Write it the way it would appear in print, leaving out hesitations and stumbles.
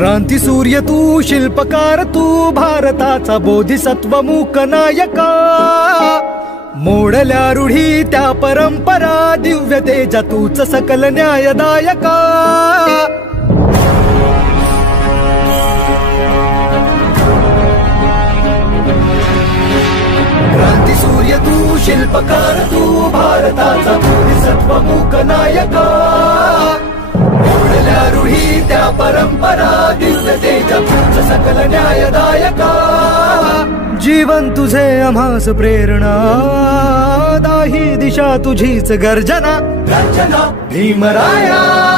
क्रांती सूर्य तू, शिल्पकार तू, भारताचा बोधिसत्व मूक नायका. मोडल्या रूढी त्या परंपरा, दिव्य तेजा तूच सकल न्यायदायका. क्रांती सूर्य तू, शिल्पकार तू, भारताचा बोधिसत्व मूक नायका. मोडल्या रूढी त्या परंपरा, दिव्य तेजा तूच सकल न्यायदायका. जीवन तुझे आम्हास प्रेरणा, दाही दिशा तुझीच गर्जना. भीमराया